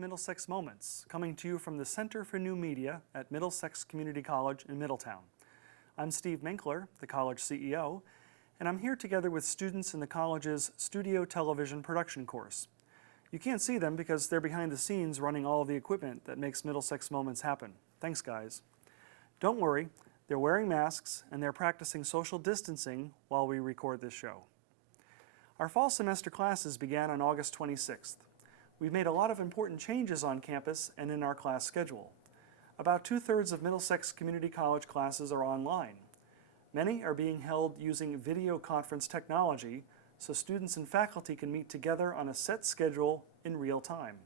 Middlesex Moments, coming to you from the Center for New Media at Middlesex Community College in Middletown. I'm Steve Minkler, the college CEO, and I'm here together with students in the college's Studio Television Production course. You can't see them because they're behind the scenes running all of the equipment that makes Middlesex Moments happen. Thanks, guys. Don't worry, they're wearing masks and they're practicing social distancing while we record this show. Our fall semester classes began on August 26th. We've made a lot of important changes on campus and in our class schedule. About 2/3 of Middlesex Community College classes are online. Many are being held using video conference technology, so students and faculty can meet together on a set schedule in real time.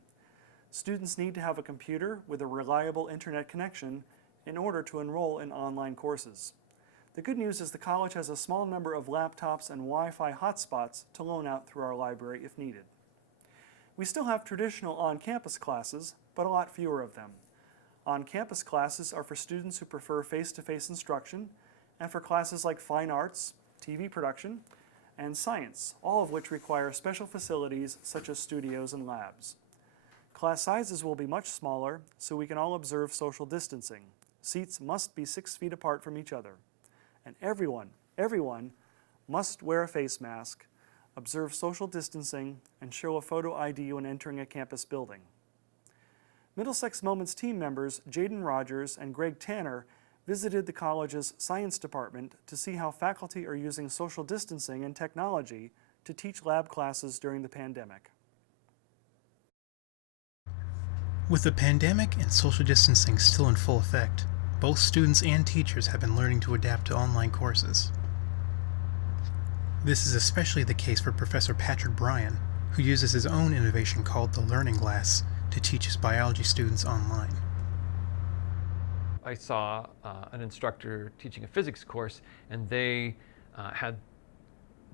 Students need to have a computer with a reliable internet connection in order to enroll in online courses. The good news is the college has a small number of laptops and Wi-Fi hotspots to loan out through our library if needed. We still have traditional on-campus classes, but a lot fewer of them. On-campus classes are for students who prefer face-to-face instruction and for classes like fine arts, TV production, and science, all of which require special facilities such as studios and labs. Class sizes will be much smaller so we can all observe social distancing. Seats must be 6 feet apart from each other. And everyone must wear a face mask, observe social distancing, and show a photo ID when entering a campus building. Middlesex Moments team members Jaden Rogers and Greg Tanner visited the college's science department to see how faculty are using social distancing and technology to teach lab classes during the pandemic. With the pandemic and social distancing still in full effect, both students and teachers have been learning to adapt to online courses. This is especially the case for Professor Patrick Bryan, who uses his own innovation called the Learning Glass to teach his biology students online. I saw an instructor teaching a physics course, and they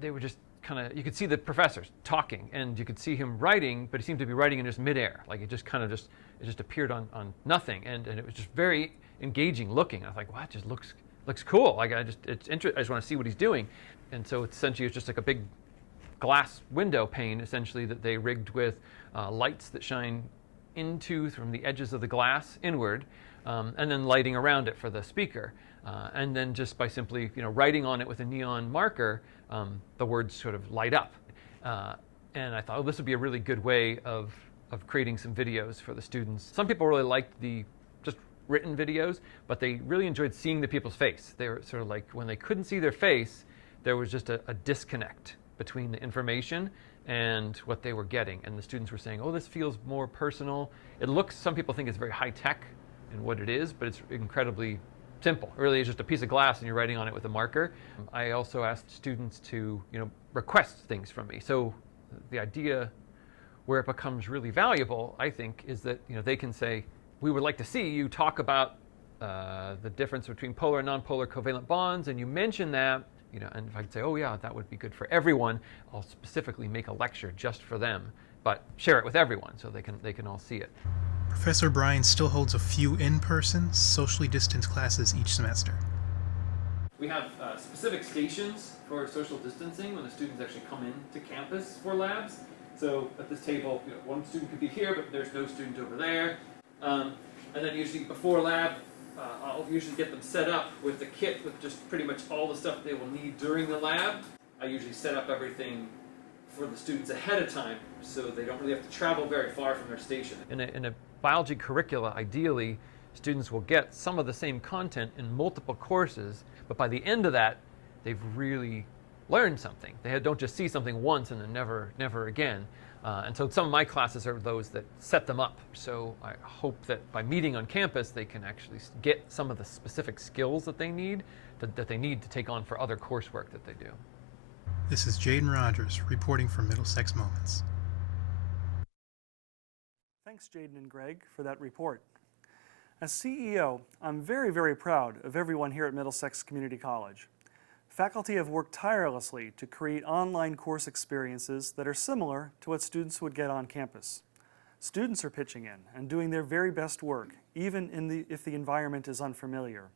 were just kind of, you could see the professors talking, and you could see him writing, but he seemed to be writing in just midair, like it just appeared on nothing, and it was just very engaging looking. I was like, wow, it just looks cool. Like I just want to see what he's doing. And so essentially it's just like a big glass window pane, essentially, that they rigged with lights that shine into from the edges of the glass inward, and then lighting around it for the speaker. And then just by simply writing on it with a neon marker, the words sort of light up. And I thought, oh, this would be a really good way of creating some videos for the students. Some people really liked the just written videos, but they really enjoyed seeing the people's face. They were sort of like, when they couldn't see their face, there was just a disconnect between the information and what they were getting. And the students were saying, oh, this feels more personal. It looks, some people think it's very high tech in what it is, but it's incredibly simple. It really is just a piece of glass and you're writing on it with a marker. I also asked students to request things from me. So the idea where it becomes really valuable, I think, is that they can say, we would like to see you talk about the difference between polar and nonpolar covalent bonds, and you mention that, and if I could say, oh yeah, that would be good for everyone, I'll specifically make a lecture just for them, but share it with everyone so they can all see it. Professor Bryan still holds a few in-person, socially distanced classes each semester. We have specific stations for social distancing when the students actually come into campus for labs. So at this table, one student could be here, but there's no student over there. And then usually before lab, I'll usually get them set up with the kit with just pretty much all the stuff they will need during the lab. I usually set up everything for the students ahead of time so they don't really have to travel very far from their station. In a biology curricula, ideally, students will get some of the same content in multiple courses, but by the end of that, they've really learned something. They don't just see something once and then never again. And so some of my classes are those that set them up. So I hope that by meeting on campus, they can actually get some of the specific skills that they need to take on for other coursework that they do. This is Jaden Rogers reporting for Middlesex Moments. Thanks, Jaden and Greg, for that report. As CEO, I'm very, very proud of everyone here at Middlesex Community College. Faculty have worked tirelessly to create online course experiences that are similar to what students would get on campus. Students are pitching in and doing their very best work, even if the environment is unfamiliar.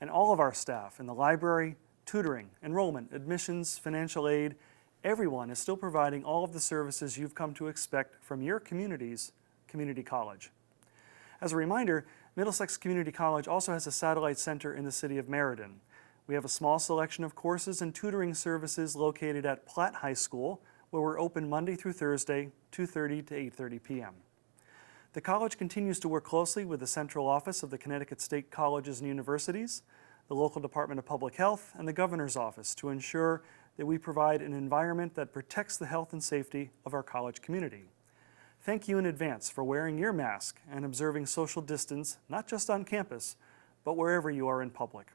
And all of our staff in the library, tutoring, enrollment, admissions, financial aid, everyone is still providing all of the services you've come to expect from your communities Community College. As a reminder, Middlesex Community College also has a satellite center in the city of Meriden. We have a small selection of courses and tutoring services located at Platt High School, where we're open Monday through Thursday, 2:30 to 8:30 p.m. The college continues to work closely with the central office of the Connecticut State Colleges and Universities, the local Department of Public Health, and the Governor's Office to ensure that we provide an environment that protects the health and safety of our college community. Thank you in advance for wearing your mask and observing social distance, not just on campus, but wherever you are in public.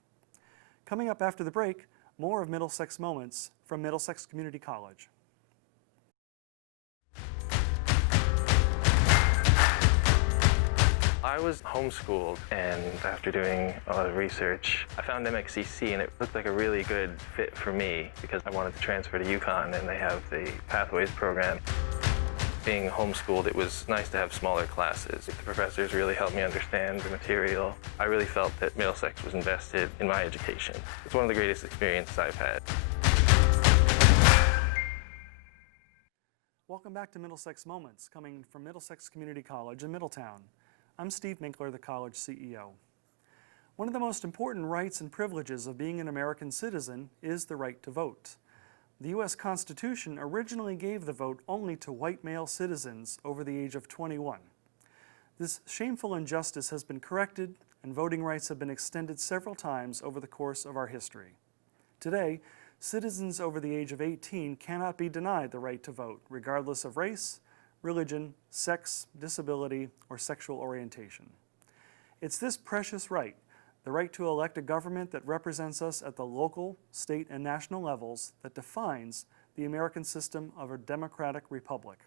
Coming up after the break, more of Middlesex Moments from Middlesex Community College. I was homeschooled, and after doing a lot of research, I found MXCC, and it looked like a really good fit for me because I wanted to transfer to UConn, and they have the Pathways program. Being homeschooled, it was nice to have smaller classes. The professors really helped me understand the material. I really felt that Middlesex was invested in my education. It's one of the greatest experiences I've had. Welcome back to Middlesex Moments, coming from Middlesex Community College in Middletown. I'm Steve Minkler, the college CEO. One of the most important rights and privileges of being an American citizen is the right to vote. The U.S. Constitution originally gave the vote only to white male citizens over the age of 21. This shameful injustice has been corrected, and voting rights have been extended several times over the course of our history. Today, citizens over the age of 18 cannot be denied the right to vote, regardless of race, religion, sex, disability, or sexual orientation. It's this precious right, the right to elect a government that represents us at the local, state, and national levels, that defines the American system of a democratic republic.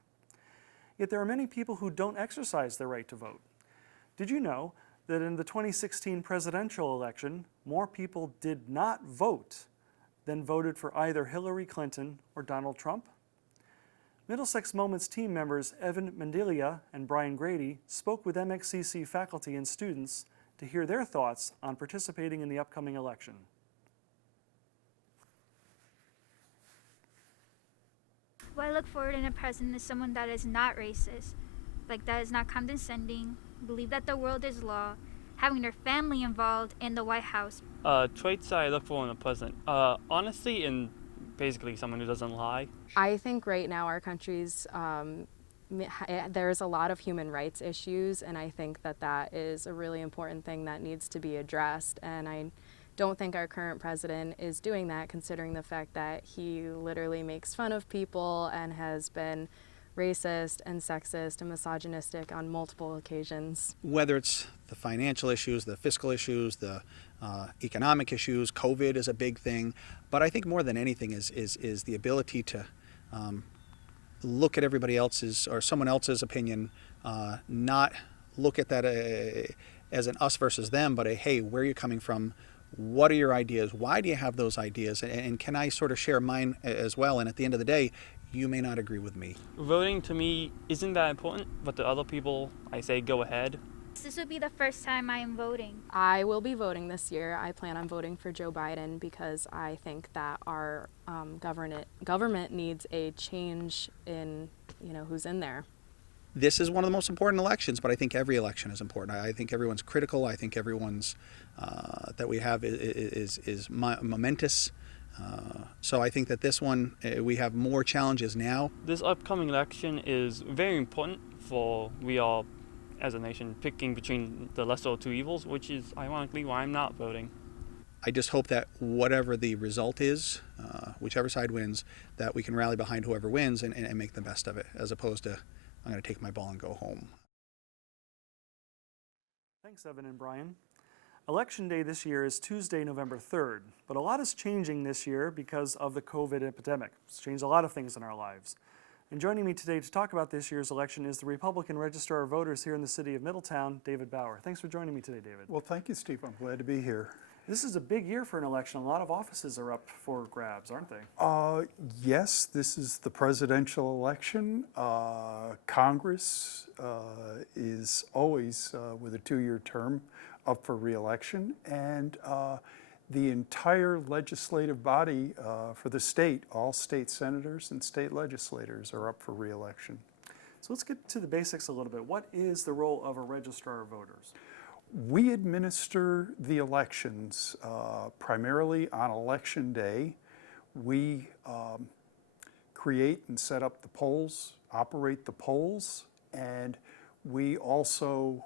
Yet there are many people who don't exercise their right to vote. Did you know that in the 2016 presidential election, more people did not vote than voted for either Hillary Clinton or Donald Trump? Middlesex Moments team members Evan Mendelia and Brian Grady spoke with MXCC faculty and students to hear their thoughts on participating in the upcoming election. What I look forward in a president is someone that is not racist, like that is not condescending, believe that the world is law, having their family involved in the White House. Traits I look for in a president. Honesty and basically someone who doesn't lie. I think right now our country's, there's a lot of human rights issues, and I think that that is a really important thing that needs to be addressed. And I don't think our current president is doing that, considering the fact that he literally makes fun of people and has been racist and sexist and misogynistic on multiple occasions. Whether it's the financial issues, the fiscal issues, the economic issues, COVID is a big thing, but I think more than anything is the ability to look at everybody else's or someone else's opinion, not look at that as an us versus them, but a hey, where are you coming from? What are your ideas? Why do you have those ideas? And can I sort of share mine as well? And at the end of the day, you may not agree with me. Voting to me isn't that important, but to other people, I say go ahead. This would be the first time I am voting. I will be voting this year. I plan on voting for Joe Biden because I think that our government needs a change in, who's in there. This is one of the most important elections, but I think every election is important. I think everyone's critical. I think everyone's that we have is momentous. So I think that this one, we have more challenges now. This upcoming election is very important for we are, as a nation, picking between the lesser of two evils, which is ironically why I'm not voting. I just hope that whatever the result is, whichever side wins, that we can rally behind whoever wins and make the best of it, as opposed to I'm going to take my ball and go home. Thanks, Evan and Brian. Election Day this year is Tuesday, November 3rd, but a lot is changing this year because of the COVID epidemic. It's changed a lot of things in our lives. And joining me today to talk about this year's election is the Republican Registrar of Voters here in the city of Middletown, David Bauer. Thanks for joining me today, David. Well, thank you, Steve. I'm glad to be here. This is a big year for an election. A lot of offices are up for grabs, aren't they? Yes, this is the presidential election. Congress is always, with a 2-year term, up for re-election. And the entire legislative body for the state, all state senators and state legislators are up for re-election. So let's get to the basics a little bit. What is the role of a registrar of voters? We administer the elections primarily on election day. We create and set up the polls, operate the polls, and we also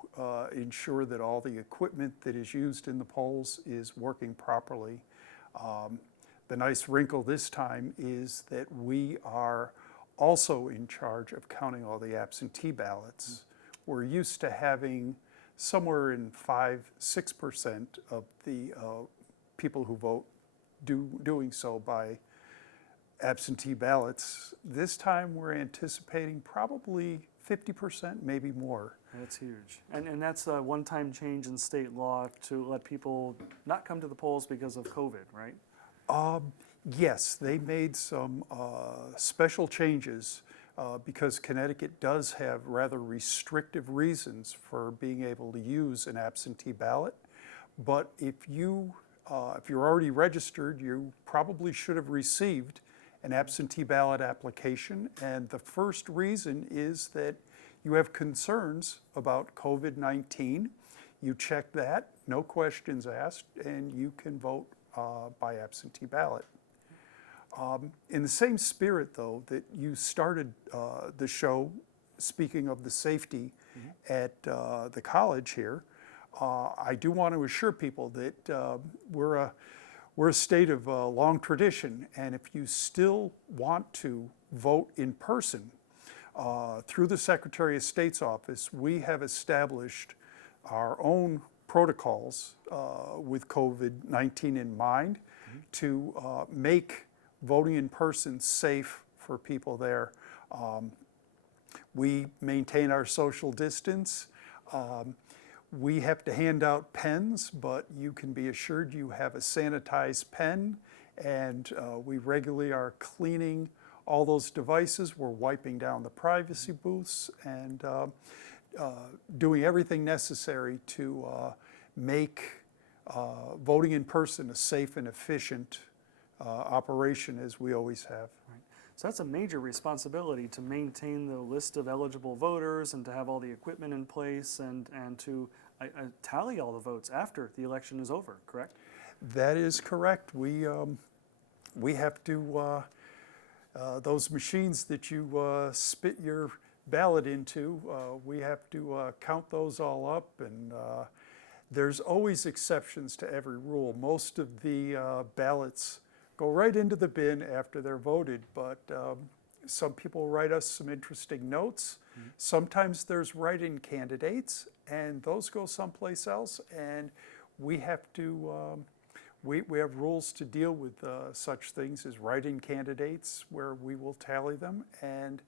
ensure that all the equipment that is used in the polls is working properly. The nice wrinkle this time is that we are also in charge of counting all the absentee ballots. We're used to having somewhere in 5-6% of the people who vote doing so by absentee ballots. This time we're anticipating probably 50%, maybe more. That's huge. And that's a one-time change in state law to let people not come to the polls because of COVID, right? Yes, they made some special changes because Connecticut does have rather restrictive reasons for being able to use an absentee ballot. But if you're already registered, you probably should have received an absentee ballot application. And the first reason is that you have concerns about COVID-19. You check that, no questions asked, and you can vote by absentee ballot. In the same spirit, though, that you started the show, speaking of the safety at the college here, I do want to assure people that we're a state of long tradition, and if you still want to vote in person, through the Secretary of State's office, we have established our own protocols with COVID-19 in mind to make voting in person safe for people there. We maintain our social distance. We have to hand out pens, but you can be assured you have a sanitized pen, and we regularly are cleaning all those devices. We're wiping down the privacy booths and doing everything necessary to make voting in person a safe and efficient operation, as we always have. Right. So that's a major responsibility to maintain the list of eligible voters and to have all the equipment in place and to tally all the votes after the election is over, correct? That is correct. We have to, those machines that you spit your ballot into, we have to count those all up, and there's always exceptions to every rule. Most of the ballots go right into the bin after they're voted, but some people write us some interesting notes. Sometimes there's write-in candidates, and those go someplace else, and we have to, we have rules to deal with such things as write-in candidates where we will tally them, and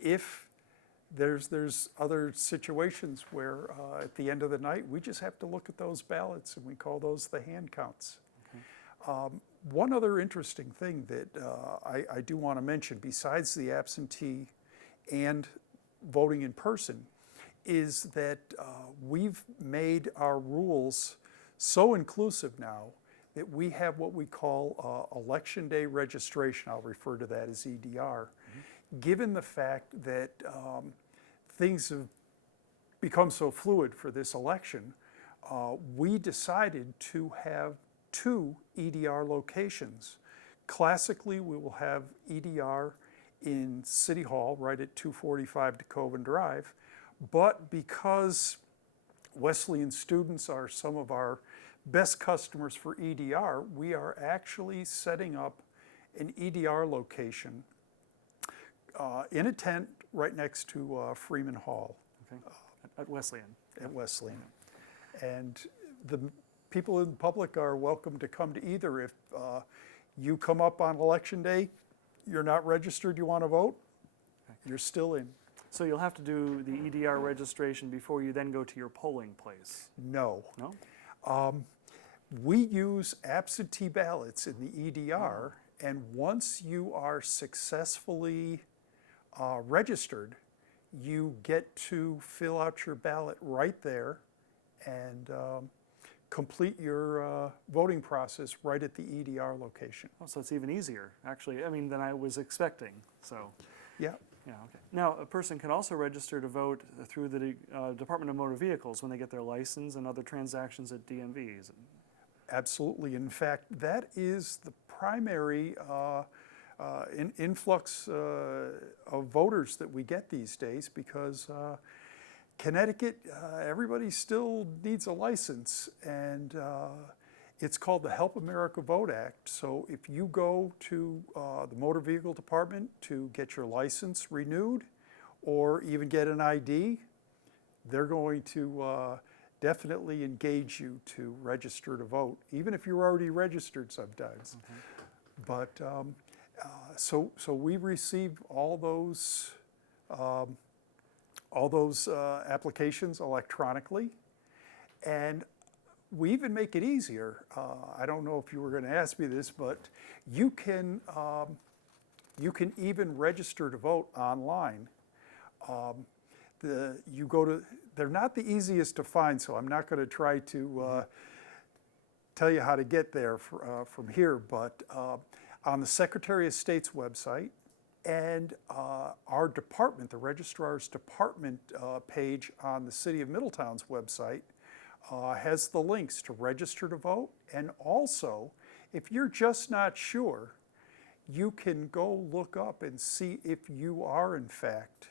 if there's other situations where at the end of the night we just have to look at those ballots, and we call those the hand counts. One other interesting thing that I do want to mention, besides the absentee and voting in person, is that we've made our rules so inclusive now that we have what we call election day registration. I'll refer to that as EDR. Given the fact that things have become so fluid for this election, we decided to have 2 EDR locations. Classically, we will have EDR in City Hall, right at 245 DeKoven Drive, but because Wesleyan students are some of our best customers for EDR, we are actually setting up an EDR location in a tent right next to Freeman Hall. Okay. At Wesleyan. At Wesleyan. And the people in the public are welcome to come to either. If you come up on election day, you're not registered, you want to vote, you're still in. So you'll have to do the EDR registration before you then go to your polling place? No. No? We use absentee ballots in the EDR, and once you are successfully registered, you get to fill out your ballot right there and complete your voting process right at the EDR location. Oh, so it's even easier, actually, I mean, than I was expecting, so. Yeah. Yeah, okay. Now, a person can also register to vote through the Department of Motor Vehicles when they get their license and other transactions at DMVs. Absolutely. In fact, that is the primary influx of voters that we get these days, because Connecticut, everybody still needs a license, and it's called the Help America Vote Act. So if you go to the Motor Vehicle Department to get your license renewed or even get an ID, they're going to definitely engage you to register to vote, even if you're already registered sometimes. But so we receive all those applications electronically, and we even make it easier. I don't know if you were going to ask me this, but you can even register to vote online. They're not the easiest to find, so I'm not going to try to tell you how to get there from here, but on the Secretary of State's website and our department, the Registrar's department page on the City of Middletown's website has the links to register to vote. And also, if you're just not sure, you can go look up and see if you are in fact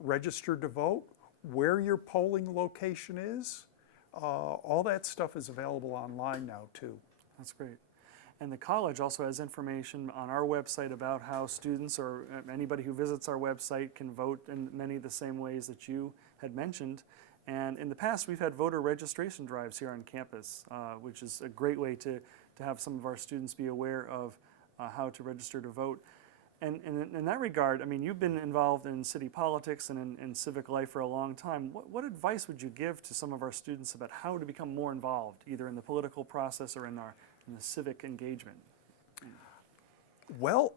registered to vote, where your polling location is. All that stuff is available online now too. That's great. And the college also has information on our website about how students or anybody who visits our website can vote in many of the same ways that you had mentioned. And in the past, we've had voter registration drives here on campus, which is a great way to have some of our students be aware of how to register to vote. And in that regard, I mean, you've been involved in city politics and in civic life for a long time. What advice would you give to some of our students about how to become more involved, either in the political process or in the civic engagement? Well,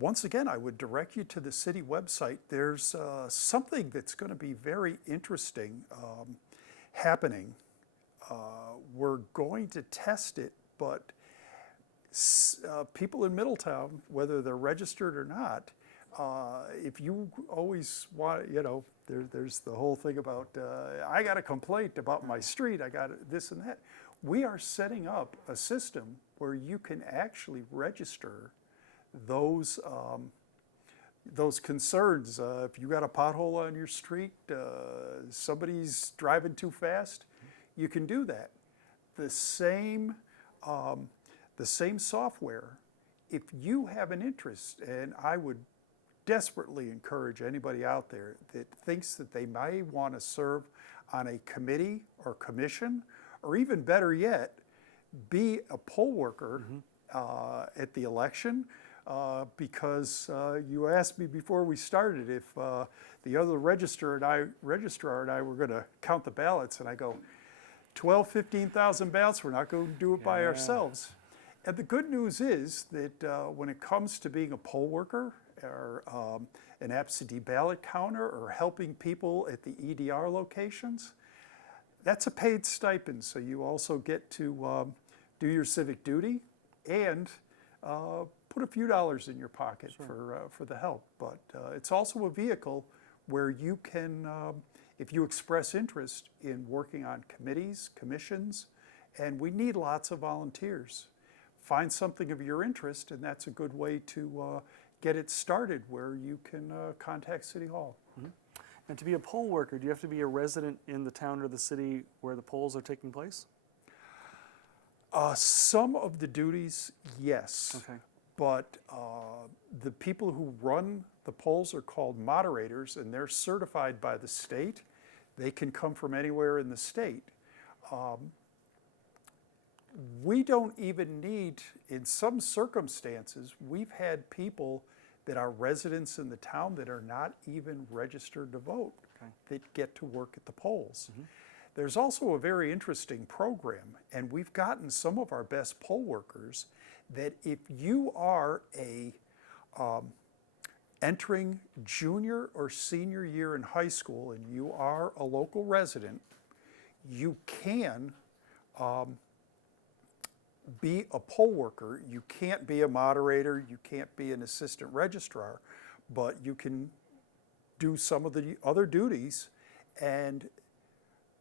once again, I would direct you to the city website. There's something that's going to be very interesting happening. We're going to test it, but people in Middletown, whether they're registered or not, if you always want, there's the whole thing about, I got a complaint about my street, I got this and that. We are setting up a system where you can actually register those concerns. If you got a pothole on your street, somebody's driving too fast, you can do that. The same software, if you have an interest, and I would desperately encourage anybody out there that thinks that they might want to serve on a committee or commission, or even better yet, be a poll worker at the election, because you asked me before we started if the other registrar and I were going to count the ballots, and I go, 15,000 ballots, we're not going to do it by ourselves. And the good news is that when it comes to being a poll worker or an absentee ballot counter or helping people at the EDR locations, that's a paid stipend. So you also get to do your civic duty and put a few dollars in your pocket for the help. But it's also a vehicle where you can, if you express interest in working on committees, commissions, and we need lots of volunteers. Find something of your interest, and that's a good way to get it started, where you can contact City Hall. And to be a poll worker, do you have to be a resident in the town or the city where the polls are taking place? Some of the duties, yes. Okay. But the people who run the polls are called moderators, and they're certified by the state. They can come from anywhere in the state. We don't even need, in some circumstances, we've had people that are residents in the town that are not even registered to vote that get to work at the polls. There's also a very interesting program, and we've gotten some of our best poll workers that if you are entering junior or senior year in high school and you are a local resident, you can be a poll worker. You can't be a moderator, you can't be an assistant registrar, but you can do some of the other duties. And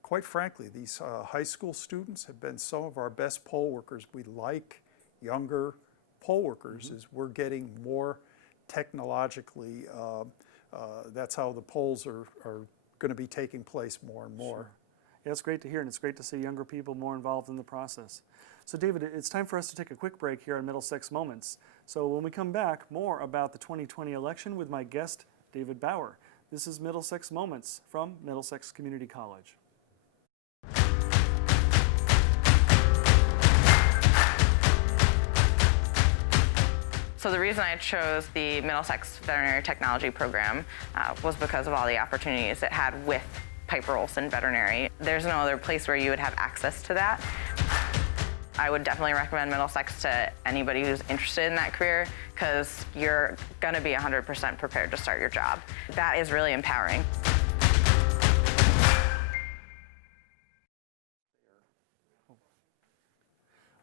quite frankly, these high school students have been some of our best poll workers. We like younger poll workers as we're getting more technologically, that's how the polls are going to be taking place more and more. Sure. Yeah, it's great to hear, and it's great to see younger people more involved in the process. So David, it's time for us to take a quick break here on Middlesex Moments. So when we come back, more about the 2020 election with my guest, David Bauer. This is Middlesex Moments from Middlesex Community College. So the reason I chose the Middlesex Veterinary Technology program was because of all the opportunities it had with Piper Olson Veterinary. There's no other place where you would have access to that. I would definitely recommend Middlesex to anybody who's interested in that career, because you're going to be 100% prepared to start your job. That is really empowering.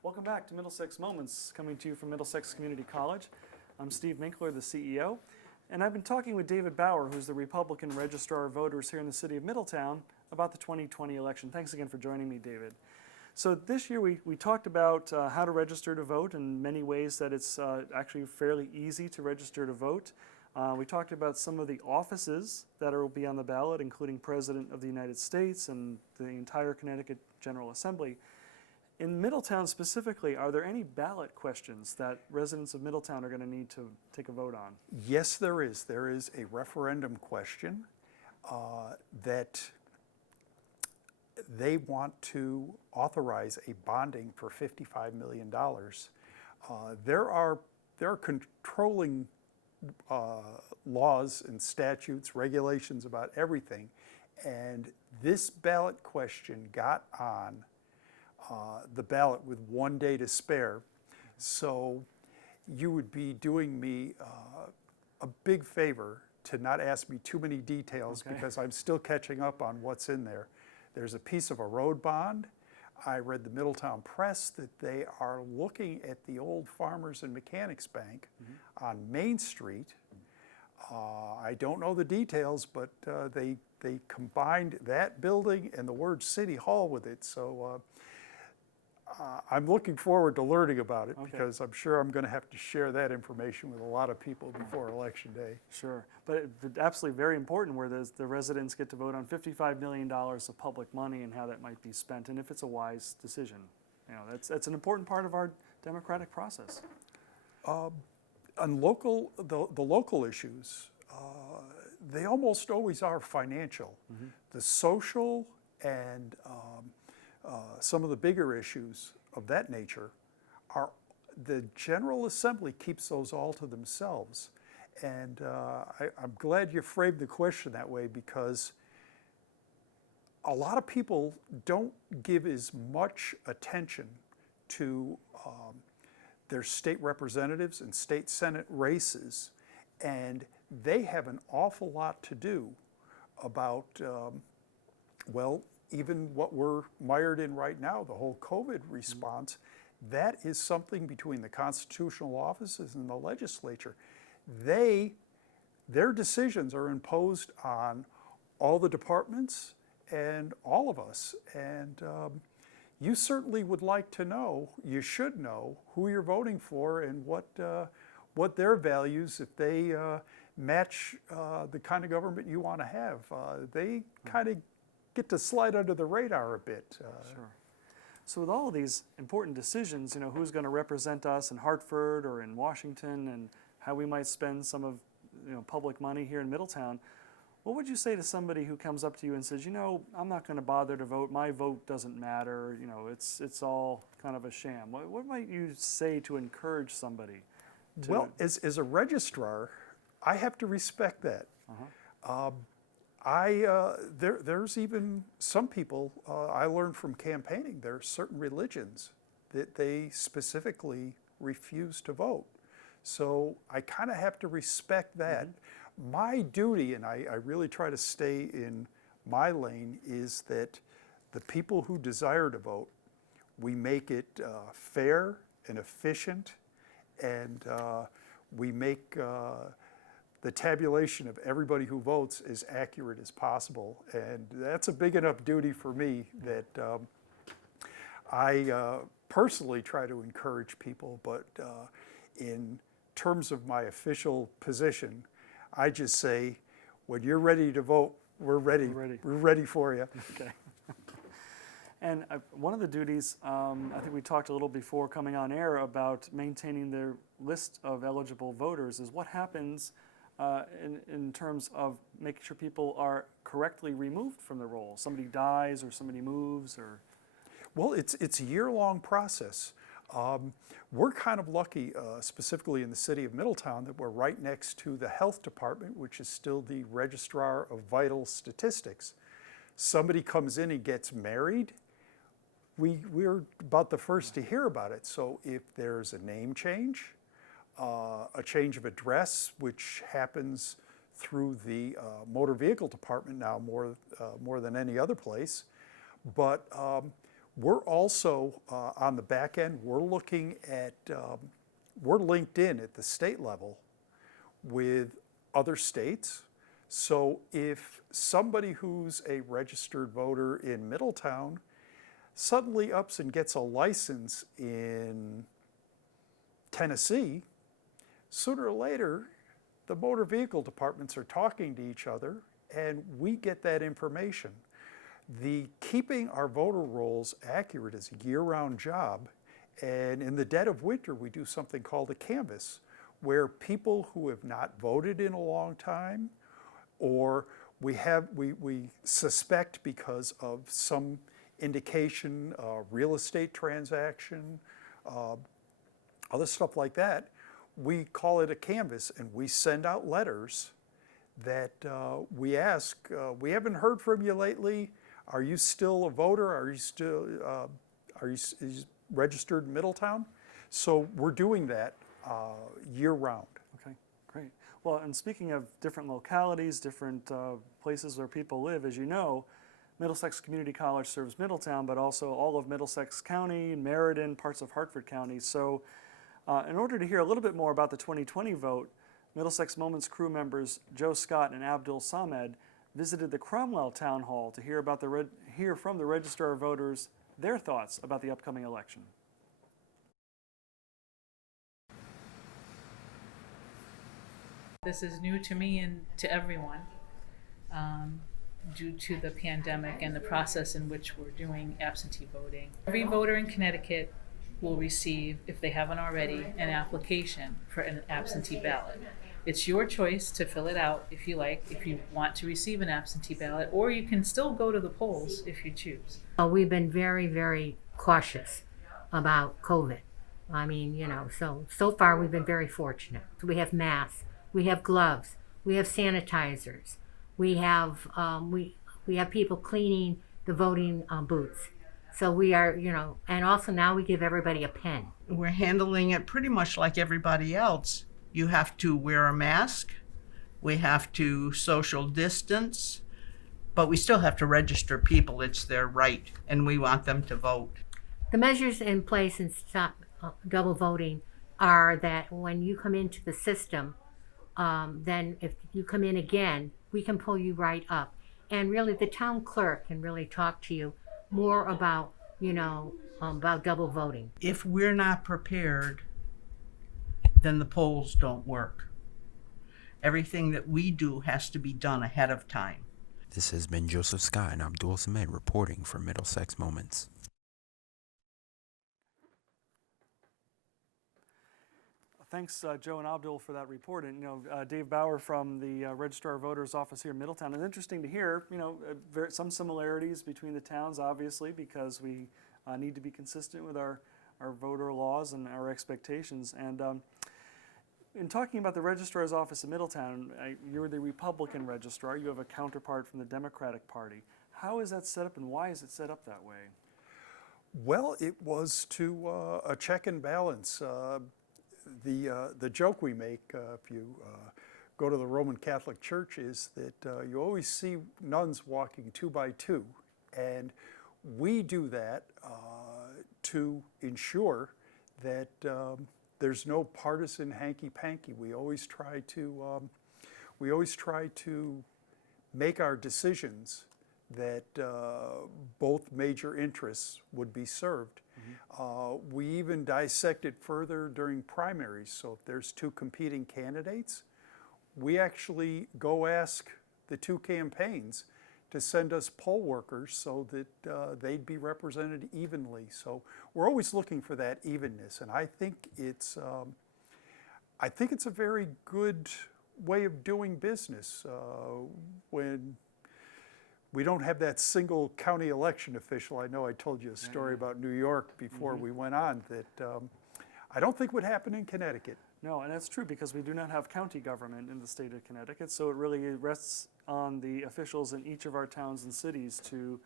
Welcome back to Middlesex Moments, coming to you from Middlesex Community College. I'm Steve Minkler, the CEO, and I've been talking with David Bauer, who's the Republican Registrar of Voters here in the city of Middletown, about the 2020 election. Thanks again for joining me, David. So this year we talked about how to register to vote, in many ways that it's actually fairly easy to register to vote. We talked about some of the offices that will be on the ballot, including President of the United States and the entire Connecticut General Assembly. In Middletown specifically, are there any ballot questions that residents of Middletown are going to need to take a vote on? Yes, there is. There is a referendum question that they want to authorize a bonding for $55 million. There are controlling laws and statutes, regulations about everything, and this ballot question got on the ballot with 1 day to spare. So you would be doing me a big favor to not ask me too many details, because I'm still catching up on what's in there. There's a piece of a road bond. I read the Middletown Press that they are looking at the old Farmers and Mechanics Bank on Main Street. I don't know the details, but they combined that building and the word City Hall with it. So I'm looking forward to learning about it, because I'm sure I'm going to have to share that information with a lot of people before Election Day. Sure, but absolutely very important where the residents get to vote on $55 million of public money and how that might be spent, and if it's a wise decision. You know, that's an important part of our democratic process. On the local issues, they almost always are financial. The social and some of the bigger issues of that nature are, the General Assembly keeps those all to themselves. And I'm glad you framed the question that way, because a lot of people don't give as much attention to their state representatives and state senate races, and they have an awful lot to do about, well, even what we're mired in right now, the whole COVID response. That is something between the constitutional offices and the legislature. Their decisions are imposed on all the departments and all of us. And you certainly would like to know, you should know, who you're voting for and what their values, if they match the kind of government you want to have. They kind of get to slide under the radar a bit. Sure. So with all of these important decisions, you know, who's going to represent us in Hartford or in Washington, and how we might spend some of, public money here in Middletown, what would you say to somebody who comes up to you and says, I'm not going to bother to vote, my vote doesn't matter, it's all kind of a sham? What might you say to encourage somebody? Well, as a registrar, I have to respect that. There's even some people, I learned from campaigning, there are certain religions that they specifically refuse to vote. So I kind of have to respect that. My duty, and I really try to stay in my lane, is that the people who desire to vote, we make it fair and efficient, and we make the tabulation of everybody who votes is accurate as possible. And that's a big enough duty for me that I personally try to encourage people, but in terms of my official position, I just say, when you're ready to vote, we're ready. We're ready for you. Okay. And one of the duties, I think we talked a little before coming on air about maintaining the list of eligible voters, is what happens in terms of making sure people are correctly removed from the roll. Somebody dies or somebody moves or... Well, it's a year-long process. We're kind of lucky, specifically in the city of Middletown, that we're right next to the health department, which is still the Registrar of Vital Statistics. Somebody comes in and gets married, we're about the first to hear about it. So if there's a name change, a change of address, which happens through the motor vehicle department now more than any other place, but we're also on the back end, we're looking at, we're linked in at the state level with other states. So if somebody who's a registered voter in Middletown suddenly ups and gets a license in Tennessee, sooner or later, the motor vehicle departments are talking to each other and we get that information. The keeping our voter rolls accurate is a year-round job, and in the dead of winter we do something called a canvass, where people who have not voted in a long time, or we suspect because of some indication, real estate transaction, other stuff like that, we call it a canvass, and we send out letters that we ask, we haven't heard from you lately. Are you still a voter? Are you still registered in Middletown? So we're doing that year-round. Okay, great. Well, and speaking of different localities, different places where people live, as you know, Middlesex Community College serves Middletown, but also all of Middlesex County, Meriden, parts of Hartford County. So in order to hear a little bit more about the 2020 vote, Middlesex Moments crew members Joe Scott and Abdul Samed visited the Cromwell Town Hall to hear from the Registrar of Voters their thoughts about the upcoming election. This is new to me and to everyone due to the pandemic and the process in which we're doing absentee voting. Every voter in Connecticut will receive, if they haven't already, an application for an absentee ballot. It's your choice to fill it out if you like, if you want to receive an absentee ballot, or you can still go to the polls if you choose. We've been very, very cautious about COVID. I mean, so far we've been very fortunate. So we have masks, we have gloves, we have sanitizers, we have people cleaning the voting booths. So we are, and also now we give everybody a pen. We're handling it pretty much like everybody else. You have to wear a mask, we have to social distance, but we still have to register people. It's their right, and we want them to vote. The measures in place in stop double voting are that when you come into the system, then if you come in again, we can pull you right up. And really the town clerk can really talk to you more about, about double voting. If we're not prepared, then the polls don't work. Everything that we do has to be done ahead of time. This has been Joseph Scott and Abdul Samed reporting for Middlesex Moments. Thanks, Joe and Abdul, for that report. And Dave Bauer from the Registrar of Voters office here in Middletown. It's interesting to hear, some similarities between the towns, obviously, because we need to be consistent with our voter laws and our expectations. And in talking about the Registrar's office in Middletown, you're the Republican Registrar. You have a counterpart from the Democratic Party. How is that set up, and why is it set up that way? Well, it was to a check and balance. The joke we make if you go to the Roman Catholic Church is that you always see nuns walking 2 by 2, and we do that to ensure that there's no partisan hanky-panky. We always try to we always try to make our decisions that both major interests would be served. We even dissect it further during primaries. So if there's two competing candidates, we actually go ask the two campaigns to send us poll workers so that they'd be represented evenly. So we're always looking for that evenness, and I think it's a very good way of doing business when we don't have that single county election official. I know I told you a story about New York before we went on that I don't think would happen in Connecticut. No, and that's true because we do not have county government in the state of Connecticut, so it really rests on the officials in each of our towns and cities to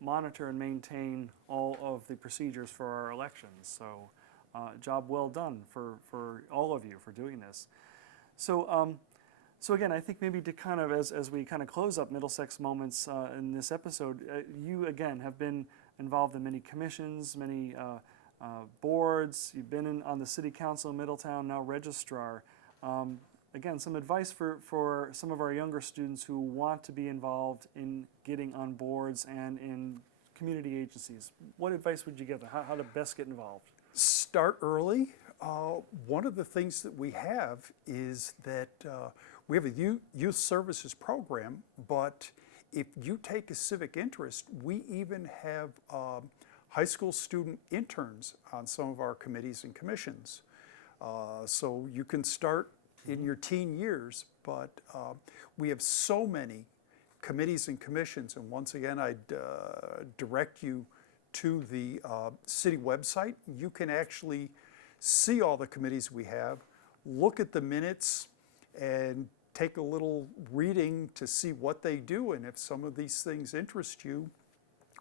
monitor and maintain all of the procedures for our elections. So job well done for all of you for doing this. So again, I think maybe to kind of, as we kind of close up Middlesex Moments in this episode, you again have been involved in many commissions, many boards. You've been on the City Council in Middletown, now Registrar. Again, some advice for some of our younger students who want to be involved in getting on boards and in community agencies. What advice would you give them? How to best get involved? Start early. One of the things that we have is that we have a youth services program, but if you take a civic interest, we even have high school student interns on some of our committees and commissions. So you can start in your teen years, but we have so many committees and commissions, and once again, I'd direct you to the city website. You can actually see all the committees we have, look at the minutes, and take a little reading to see what they do, and if some of these things interest you.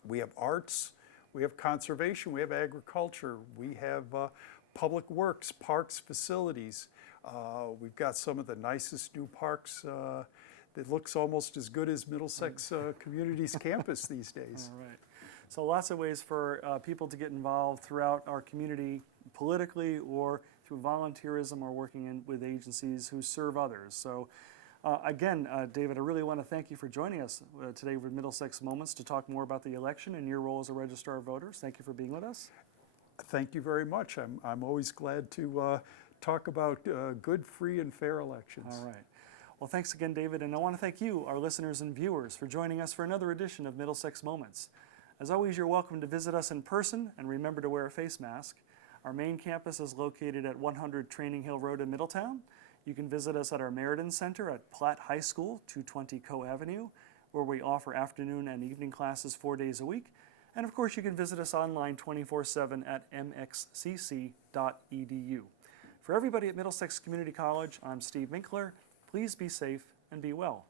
We have arts, we have conservation, we have agriculture, we have public works, parks, facilities. We've got some of the nicest new parks that looks almost as good as Middlesex Community's campus these days. All right. So lots of ways for people to get involved throughout our community politically or through volunteerism or working with agencies who serve others. So again, David, I really want to thank you for joining us today with Middlesex Moments to talk more about the election and your role as a registrar of voters. Thank you for being with us. Thank you very much. I'm always glad to talk about good, free, and fair elections. All right. Well, thanks again, David, and I want to thank you, our listeners and viewers, for joining us for another edition of Middlesex Moments. As always, you're welcome to visit us in person, and remember to wear a face mask. Our main campus is located at 100 Training Hill Road in Middletown. You can visit us at our Meriden Center at Platt High School, 220 Coe Avenue, where we offer afternoon and evening classes 4 days a week. And of course, you can visit us online 24/7 at mxcc.edu. For everybody at Middlesex Community College, I'm Steve Minkler. Please be safe and be well.